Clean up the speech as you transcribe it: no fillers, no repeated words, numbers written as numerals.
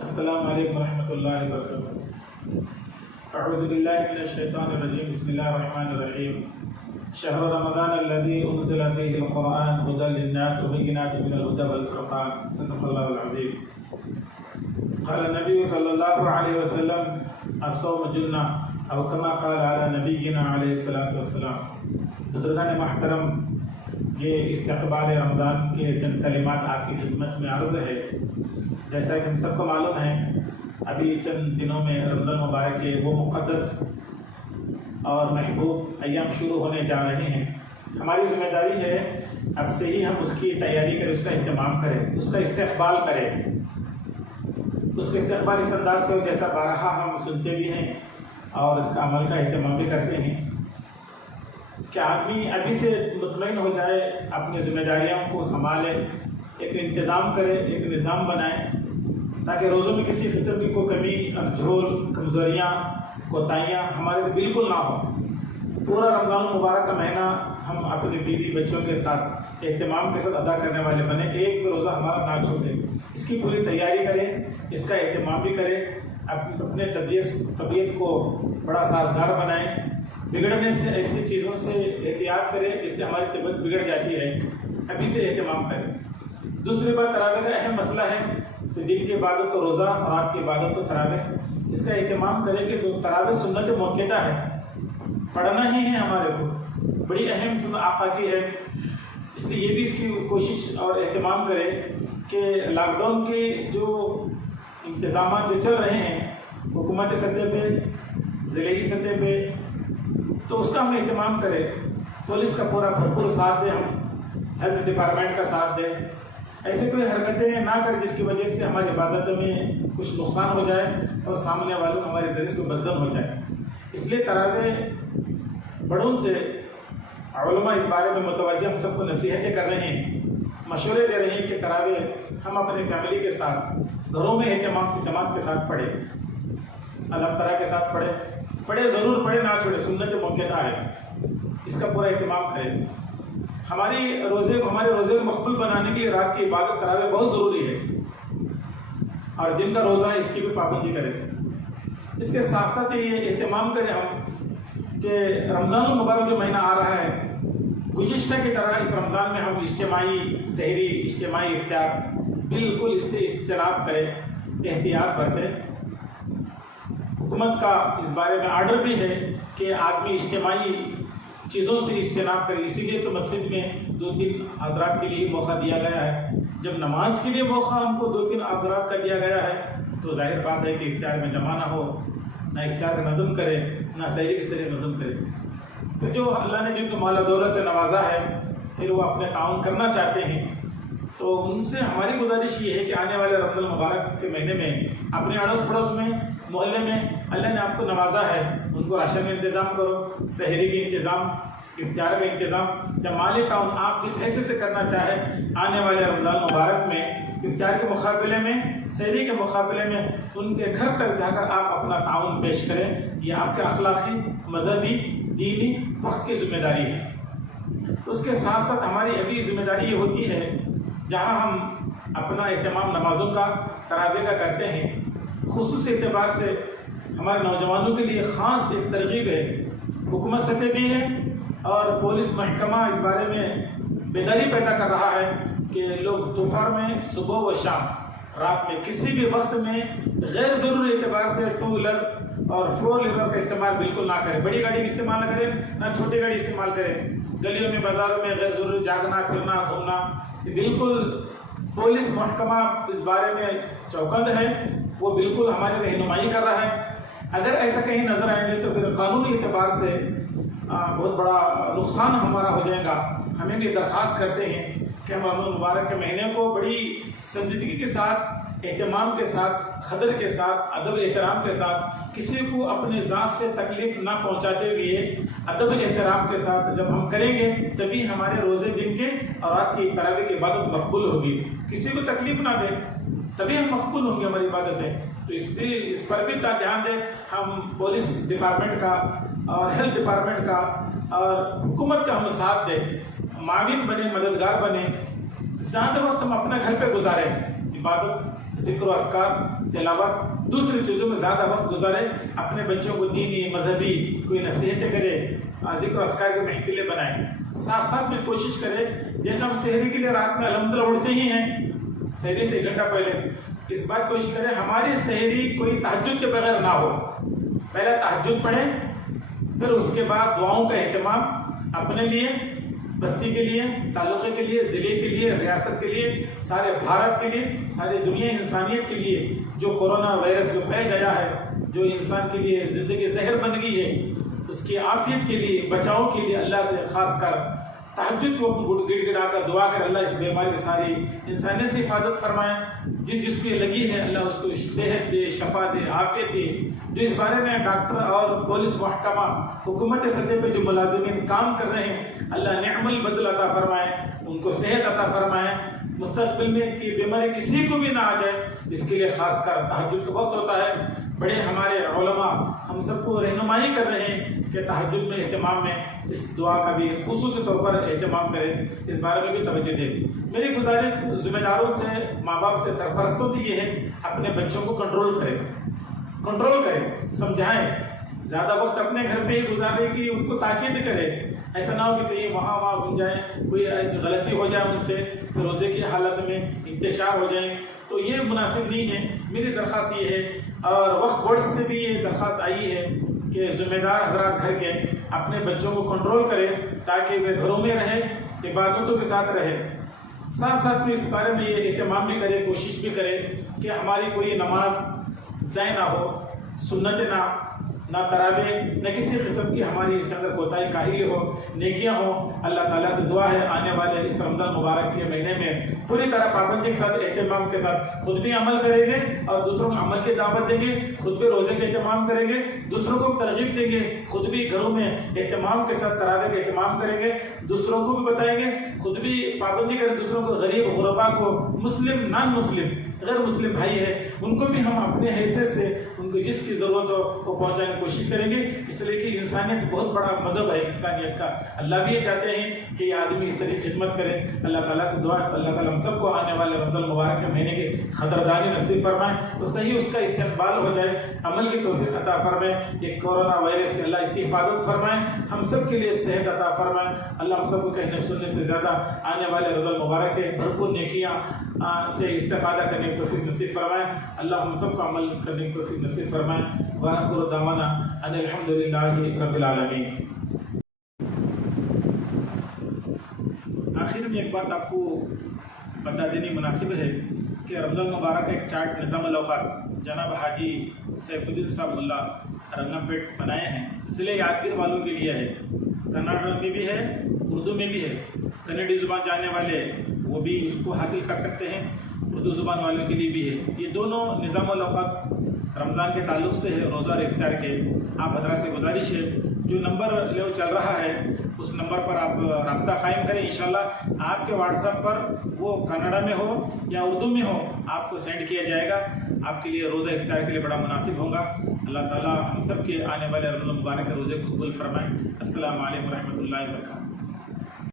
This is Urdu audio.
السلام علیکم ورحمۃ اللہ وبرکاتہ۔ اعوذ باللہ من الشیطان الرجیم، بسم اللہ الرحمن الرحیم۔ شہر رمضان الذی انزل فیہ القرآن ھدی للناس وبینات من الھدی والفرقان، صدق اللہ العظیم۔ قال النبی صلی اللہ علیہ وسلم الصوم جنہ او کما قال علی نبینا علیہ الصلاۃ والسلام۔ بزرگان محترم، یہ استقبال رمضان کے چند کلمات آپ کی خدمت میں عرض ہے۔ جیسا کہ ہم سب کو معلوم ہے، ابھی چند دنوں میں رمضان مبارک کے وہ مقدس اور محبوب ایام شروع ہونے جا رہے ہیں۔ ہماری ذمہ داری ہے اب سے ہی ہم اس کی تیاری کریں، اس کا اہتمام کریں، اس کا استقبال کریں۔ اس کا استقبال اس انداز سے ہو جیسا بارہا ہم سنتے بھی ہیں اور اس کا عمل کا اہتمام بھی کرتے ہیں کہ آدمی ابھی سے مطمئن ہو جائے، اپنی ذمہ داریوں کو سنبھالے، ایک انتظام کرے، ایک نظام بنائے تاکہ روزوں میں کسی قسم کی کوئی کمی، جھول، کمزوریاں، کوتاہیاں ہمارے سے بالکل نہ ہو۔ پورا رمضان المبارک کا مہینہ ہم اپنے بیوی بچوں کے ساتھ اہتمام کے ساتھ ادا کرنے والے بنے، ایک بھی روزہ ہمارا نہ چھوٹے۔ اس کی پوری تیاری کریں، اس کا اہتمام بھی کریں، اپنے طبیعت کو بڑا سازگار بنائیں، بگڑنے سے ایسی چیزوں سے احتیاط کریں جس سے ہماری طبیعت بگڑ جاتی ہے، ابھی سے اہتمام کریں۔ دوسری بات، تراویح کا اہم مسئلہ ہے کہ دن کی عبادت تو روزہ اور رات کی عبادت تو تراویح، اس کا اہتمام کریں کہ تراویح سنت موقعہ ہے، پڑھنا ہی ہے ہمارے کو، بڑی اہم سنت آقا کی ہے۔ اس لیے یہ بھی اس کی کوشش اور اہتمام کرے کہ لاک ڈاؤن کے جو انتظامات جو چل رہے ہیں حکومتی سطح پہ، ضلعی سطح پہ، تو اس کا ہم اہتمام کریں، پولیس کا پورا بھرپور ساتھ دیں، ہم ہیلتھ ڈپارٹمنٹ کا ساتھ دیں، ایسے کوئی حرکتیں نہ کریں جس کی وجہ سے ہماری عبادتوں میں کچھ نقصان ہو جائے اور سامنے والوں ہمارے ذریعے کو بدظن ہو جائے۔ اس لیے تراویح بڑوں سے علماء اس بارے میں متوجہ ہم سب کو نصیحتیں کر رہے ہیں، مشورے دے رہے ہیں کہ تراویح ہم اپنی فیملی کے ساتھ گھروں میں اہتمام سے جماعت کے ساتھ پڑھیں، اللہ تعالیٰ کے ساتھ پڑھے ضرور پڑھے، نہ چھوڑے، سنت موقعہ ہے، اس کا پورا اہتمام کریں۔ ہمارے روزے کو مقبول بنانے کے لیے رات کی عبادت تراویح بہت ضروری ہے، اور دن کا روزہ ہے، اس کی بھی پابندی کریں۔ اس کے ساتھ ساتھ یہ اہتمام کریں ہم کہ رمضان المبارک جو مہینہ آ رہا ہے، گزشتہ کی طرح اس رمضان میں ہم اجتماعی سحری، اجتماعی افطار بالکل اس سے اجتناب کریں، احتیاط برتیں۔ حکومت کا اس بارے میں آرڈر بھی ہے کہ آدمی اجتماعی چیزوں سے اجتناب کرے، اسی لیے تو مسجد میں 2-3 حضرات کے لیے موقع دیا گیا ہے۔ جب نماز کے لیے موقع ہم کو 2-3 حضرات کا دیا گیا ہے تو ظاہر بات ہے کہ افطار میں جمع نہ ہو، نہ افطار کا نظم کرے، نہ سحری کس طرح نظم کرے۔ تو جو اللہ نے جن کو مال و دولت سے نوازا ہے، پھر وہ اپنے تعاون کرنا چاہتے ہیں، تو ان سے ہماری گزارش یہ ہے کہ آنے والے رمضان المبارک کے مہینے میں اپنے اڑوس پڑوس میں، محلے میں اللہ نے آپ کو نوازا ہے، ان کو راشن کا انتظام کرو، سحری کا انتظام، افطار کا انتظام، یا مالی تعاون آپ جس حیثیت سے کرنا چاہے آنے والے رمضان مبارک میں، افطار کے مقابلے میں، سحری کے مقابلے میں ان کے گھر تک جا کر آپ اپنا تعاون پیش کریں۔ یہ آپ کے اخلاقی، مذہبی، دینی وقت کی ذمہ داری ہے۔ اس کے ساتھ ساتھ ہماری ابھی ذمہ داری یہ ہوتی ہے، جہاں ہم اپنا اہتمام نمازوں کا، تراویح کا کرتے ہیں، خصوصی اعتبار سے ہمارے نوجوانوں کے لیے خاص ایک ترغیب ہے، حکومت سطح بھی ہے اور پولیس محکمہ اس بارے میں بیداری پیدا کر رہا ہے کہ لوگ دوپہر میں، صبح و شام، رات میں کسی بھی وقت میں غیر ضروری اعتبار سے 2 ویلر اور 4 ویلر کا استعمال بالکل نہ کریں، بڑی گاڑی استعمال نہ کریں، نہ چھوٹی گاڑی استعمال کریں، گلیوں میں، بازاروں میں غیر ضروری جاگنا، پھرنا، گھومنا، بالکل پولیس محکمہ اس بارے میں چوکند ہے، وہ بالکل ہماری رہنمائی کر رہا ہے۔ اگر ایسا کہیں نظر آئیں گے تو پھر قانونی اعتبار سے بہت بڑا نقصان ہمارا ہو جائے گا۔ ہمیں بھی درخواست کرتے ہیں کہ ہم رمضان المبارک کے مہینے کو بڑی سنجیدگی کے ساتھ، اہتمام کے ساتھ، قدر کے ساتھ، ادب احترام کے ساتھ، کسی کو اپنے ذات سے تکلیف نہ پہنچاتے ہوئے ادب احترام کے ساتھ جب ہم کریں گے تبھی ہمارے روزے دن کے اور رات کی تراویح کی عبادت مقبول ہوگی۔ کسی کو تکلیف نہ دیں تبھی ہم مقبول ہوں گے ہماری عبادتیں۔ تو اس پر بھی دھیان دیں، ہم پولیس ڈپارٹمنٹ کا اور ہیلتھ ڈپارٹمنٹ کا اور حکومت کا ہم ساتھ دیں، معاون بنے، مددگار بنے، زیادہ وقت ہم اپنے گھر پہ گزاریں، عبادت، ذکر و اذکار، تلاوت، دوسری چیزوں میں زیادہ وقت گزارے، اپنے بچوں کو دینی مذہبی کوئی نصیحتیں کرے، ذکر و اذکار کی محفلیں بنائیں، ساتھ ساتھ میں کوشش کرے جیسے ہم سحری کے لیے رات میں الحمدللہ اڑتے ہی ہیں سحری سے 1 گھنٹہ پہلے، اس بات کوشش کریں ہماری سحری کوئی تہجد کے بغیر نہ ہو، پہلے تہجد پڑھیں، پھر اس کے بعد دعاؤں کا اہتمام اپنے لیے، بستی کے لیے، تعلقے کے لیے، ضلع کے لیے، ریاست کے لیے، سارے بھارت کے لیے، ساری دنیا انسانیت کے لیے، جو کورونا وائرس جو پھیل گیا ہے، جو انسان کے لیے زندگی زہر بن گئی ہے، اس کی عافیت کے لیے، بچاؤ کے لیے اللہ سے خاص کر تہجد کو گڑ گڑا کر دعا کر اللہ اس بیماری کی ساری انسانیت سے حفاظت فرمائے، جس کو یہ لگی ہے اللہ اس کو صحت دے، شفا دے، عافیت دے، جو اس بارے میں ڈاکٹر اور پولیس محکمہ حکومت سطح پہ جو ملازمین کام کر رہے ہیں اللہ نعم البدل عطا فرمائے، ان کو صحت عطا فرمائے، مستقبل میں کی بیماری کسی کو بھی نہ آ جائے، اس کے لیے خاص کر تہجد کا وقت ہوتا ہے، بڑے ہمارے علماء ہم سب کو رہنمائی کر رہے ہیں کہ تہجد میں اہتمام میں اس دعا کا بھی خصوصی طور پر اہتمام کریں، اس بارے میں بھی توجہ دیں۔ میری گزارش ذمہ داروں سے، ماں باپ سے، سرپرستوں کی یہ ہے اپنے بچوں کو کنٹرول کریں، سمجھائیں، زیادہ وقت اپنے گھر پہ ہی گزارے کہ ان کو تاکید کرے، ایسا نہ ہو کہ کہیں وہاں گھوم جائیں، کوئی ایسی غلطی ہو جائے ان سے، پھر روزے کی حالت میں انتشار ہو جائیں، تو یہ مناسب نہیں ہے۔ میری درخواست یہ ہے اور وقت بورڈ سے بھی یہ درخواست آئی ہے کہ ذمہ دار حضرات گھر کے اپنے بچوں کو کنٹرول کریں تاکہ وہ گھروں میں رہے، عبادتوں کے ساتھ رہے، ساتھ ساتھ میں اس بارے میں یہ اہتمام بھی کرے، کوشش بھی کرے کہ ہماری کوئی نماز ضائع نہ ہو، سنتیں نہ تراویح، نہ کسی قسم کی ہماری اس کے اندر کوتاہی کاہلی ہو، نیکیاں ہوں۔ اللہ تعالیٰ سے دعا ہے آنے والے اس رمضان مبارک کے مہینے میں پوری طرح پابندی کے ساتھ، اہتمام کے ساتھ خود بھی عمل کریں گے اور دوسروں کو عمل کی دعوت دیں گے، خود بھی روزے کا اہتمام کریں گے، دوسروں کو ترغیب دیں گے، خود بھی گھروں میں اہتمام کے ساتھ تراویح کا اہتمام کریں گے، دوسروں کو بھی بتائیں گے، خود بھی پابندی کریں، دوسروں کو، غریب غربا کو، مسلم نان مسلم غیر مسلم بھائی ہے ان کو بھی ہم اپنے حیثیت سے ان کو جس کی ضرورت ہو وہ پہنچانے کی کوشش کریں گے، اس لیے کہ انسانیت بہت بڑا مذہب ہے انسانیت کا، اللہ بھی یہ چاہتے ہیں کہ یہ آدمی اس طریقے خدمت کرے۔ اللہ تعالیٰ سے دعا ہے اللہ تعالیٰ ہم سب کو آنے والے رمضان المبارک کے مہینے کی قدردانی نصیب فرمائے، تو صحیح اس کا استقبال ہو جائے، عمل کی توفیق عطا فرمائے، یہ کورونا وائرس سے اللہ اس کی حفاظت فرمائے، ہم سب کے لیے صحت عطا فرمائے، اللہ ہم سب کو کہنے سننے سے زیادہ آنے والے رمضان المبارک کے بھرپور نیکیاں سے استفادہ کرنے کی توفیق نصیب فرمائے، اللہ ہم سب کو عمل کرنے کی توفیق نصیب فرمائے، وآخر دعوانا ان الحمدللہ رب العالمین۔ آخر میں ایک بات آپ کو بتا دینی مناسب ہے کہ رمضان مبارک کا ایک چارٹ نظام الاوقات جناب حاجی سیف الدین صاحب اللہ رنگا پیٹ بنائے ہیں، ضلع یادگیر والوں کے لیے ہے، کناڈا میں بھی ہے، اردو میں بھی ہے، کنیڈی زبان جاننے والے وہ بھی اس کو حاصل کر سکتے ہیں، اردو زبان والوں کے لیے بھی ہے۔ یہ دونوں نظام الاوقات رمضان کے تعلق سے ہے، روزہ اور افطار کے۔ آپ حضرات سے گزارش ہے جو نمبر چل رہا ہے اس نمبر پر آپ رابطہ قائم کریں، انشاءاللہ آپ کے واٹس ایپ پر وہ کناڈا میں ہو یا اردو میں ہو آپ کو سینڈ کیا جائے گا، آپ کے لیے روزہ افطار کے لیے بڑا مناسب ہوگا۔ اللہ تعالیٰ ہم سب کے آنے والے رمضان مبارک کے روزے کو قبول فرمائیں۔ السلام علیکم ورحمۃ اللہ وبرکاتہ۔